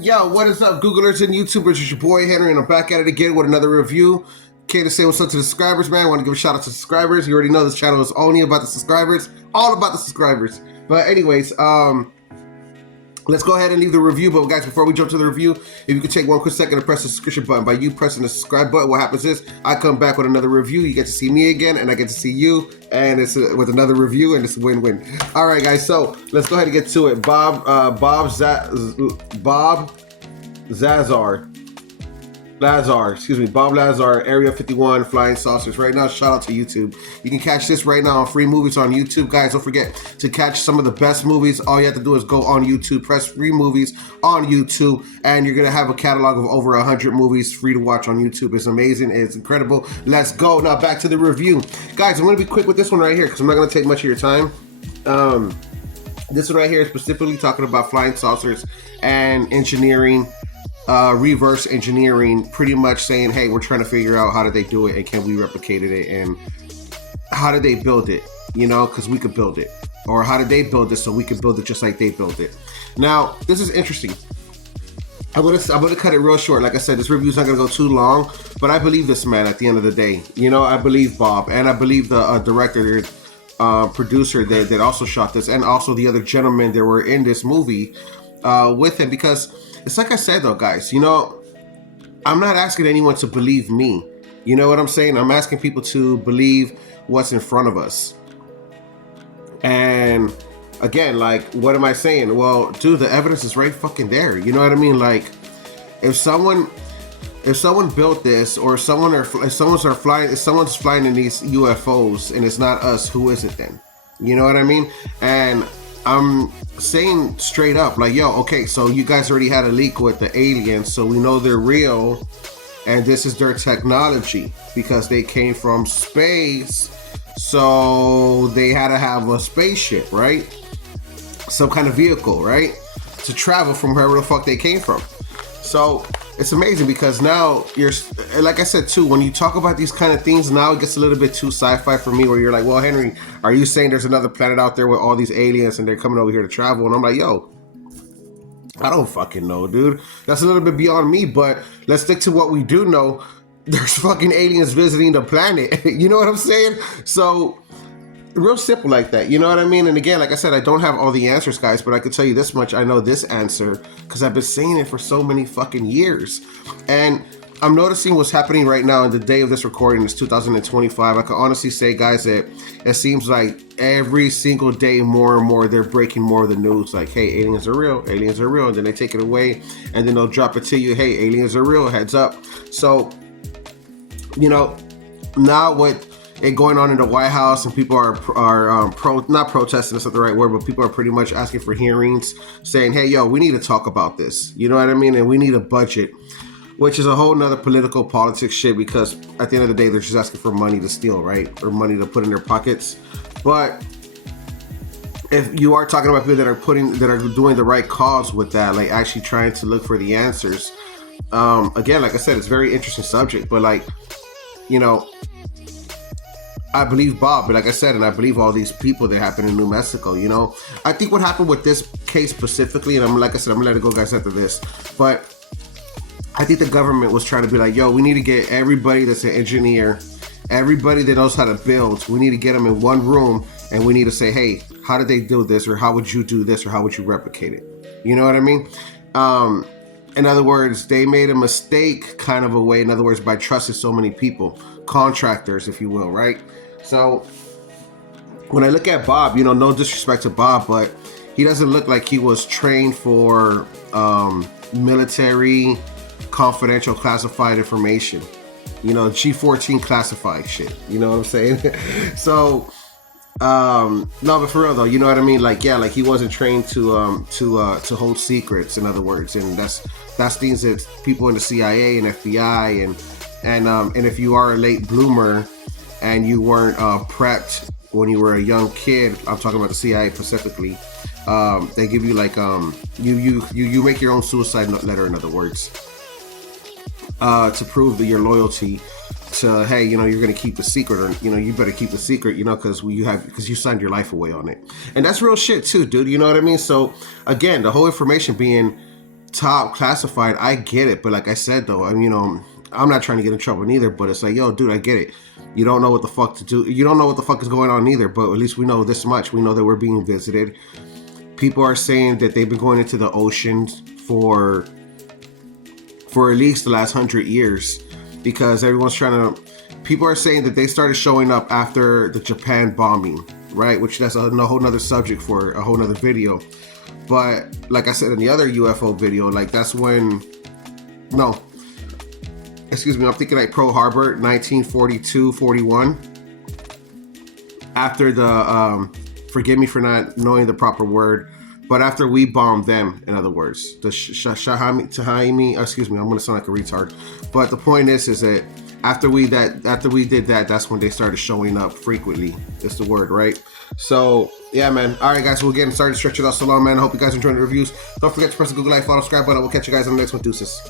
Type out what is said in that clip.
Yo, what is up, Googlers and YouTubers? It's your boy Henry, and I'm back at it again with another review. Okay, to say what's up to the subscribers, man. I want to give a shout out to subscribers. You already know this channel is only about the subscribers, all about the subscribers. But anyways, let's go ahead and leave the review. But guys, before we jump to the review, if you could take one quick second to press the subscription button. By you pressing the subscribe button, what happens is I come back with another review. You get to see me again, and I get to see you, and it's with another review, and it's a win-win. All right, guys. So let's go ahead and get to it. Bob Bob Lazar, Area 51, Flying Saucers. Right now, shout out to YouTube. You can catch this right now on Free Movies on YouTube. Guys, don't forget to catch some of the best movies. All you have to do is go on YouTube, press Free Movies on YouTube, and you're going to have a catalog of over 100 movies free to watch on YouTube. It's amazing. It's incredible. Let's go. Now, back to the review. Guys, I'm going to be quick with this one right here because I'm not going to take much of your time. This one right here is specifically talking about flying saucers and engineering, reverse engineering, pretty much saying, hey, we're trying to figure out how did they do it and can we replicate it and how did they build it, you know, because we could build it, or how did they build it so we could build it just like they built it. Now, this is interesting. I'm gonna cut it real short. Like I said, this review's not gonna go too long, but I believe this man at the end of the day. You know, I believe Bob, and I believe the director, producer that also shot this, and also the other gentlemen that were in this movie with him, because it's like I said though, guys, you know, I'm not asking anyone to believe me. You know what I'm saying? I'm asking people to believe what's in front of us. And again, like, what am I saying? Well, dude, the evidence is right fucking there. You know what I mean? Like, if someone built this, or if someone's flying in these UFOs and it's not us, who is it then? You know what I mean? And I'm saying straight up, like, yo, okay, so you guys already had a leak with the aliens, so we know they're real, and this is their technology because they came from space, so they had to have a spaceship, right? Some kind of vehicle, right? To travel from wherever the fuck they came from. So it's amazing because now you're, like I said too, when you talk about these kind of things, now it gets a little bit too sci-fi for me, where you're like, well, Henry, are you saying there's another planet out there with all these aliens and they're coming over here to travel? And I'm like, yo, I don't fucking know, dude. That's a little bit beyond me, but let's stick to what we do know. There's fucking aliens visiting the planet. You know what I'm saying? So real simple like that, you know what I mean? And again, like I said, I don't have all the answers, guys, but I can tell you this much. I know this answer because I've been saying it for so many fucking years. And I'm noticing what's happening right now in the day of this recording is 2025. I can honestly say, guys, that it seems like every single day more and more they're breaking more of the news, like, hey, aliens are real, and then they take it away, and then they'll drop it to you, hey, aliens are real, heads up. So, you know, now with it going on in the White House, and people are not protesting, that's not the right word, but people are pretty much asking for hearings, saying, hey, yo, we need to talk about this, you know what I mean? And we need a budget, which is a whole nother political politics shit, because at the end of the day, they're just asking for money to steal, right? Or money to put in their pockets. But if you are talking about people that are doing the right cause with that, like actually trying to look for the answers, again, like I said, it's a very interesting subject, but like, you know, I believe Bob, but like I said, and I believe all these people that happened in New Mexico, you know. I think what happened with this case specifically, and like I said, I'm gonna let it go, guys, after this, but I think the government was trying to be like, yo, we need to get everybody that's an engineer, everybody that knows how to build, we need to get them in one room, and we need to say, hey, how did they do this, or how would you do this, or how would you replicate it? You know what I mean? In other words, they made a mistake kind of a way, in other words, by trusting so many people, contractors, if you will, right? So when I look at Bob, you know, no disrespect to Bob, but he doesn't look like he was trained for military, confidential, classified information. You know, G14 classified shit. You know what I'm saying? So, no, but for real though, you know what I mean? Like, yeah, like he wasn't trained to hold secrets, in other words, and that's things that people in the CIA and FBI and if you are a late bloomer and you weren't prepped when you were a young kid, I'm talking about the CIA specifically, they give you like you make your own suicide note letter, in other words, to prove that your loyalty to, hey, you know, you're gonna keep the secret, or you know, you better keep the secret, you know, because you signed your life away on it, and that's real shit too, dude. You know what I mean? So again, the whole information being top classified. I get it, but like I said though, I'm I'm not trying to get in trouble neither. But it's like, yo, dude, I get it. You don't know what the fuck to do. You don't know what the fuck is going on either. But at least we know this much. We know that we're being visited. People are saying that they've been going into the oceans for at least the last 100 years, because everyone's trying to. People are saying that they started showing up after the Japan bombing, right? Which that's a whole nother subject for a whole nother video. But like I said in the other UFO video, like that's when, no, excuse me, I'm thinking like Pearl Harbor, 1942-41. After the, forgive me for not knowing the proper word, but after we bombed them, in other words, the Tahimi, excuse me, I'm gonna sound like a retard. But the point is that after we did that, that's when they started showing up frequently. That's the word, right? So yeah, man. All right, guys, we're getting started to stretch it out so long, man. I hope you guys enjoyed the reviews. Don't forget to press the Google like, follow, subscribe button. We'll catch you guys on the next one. Deuces.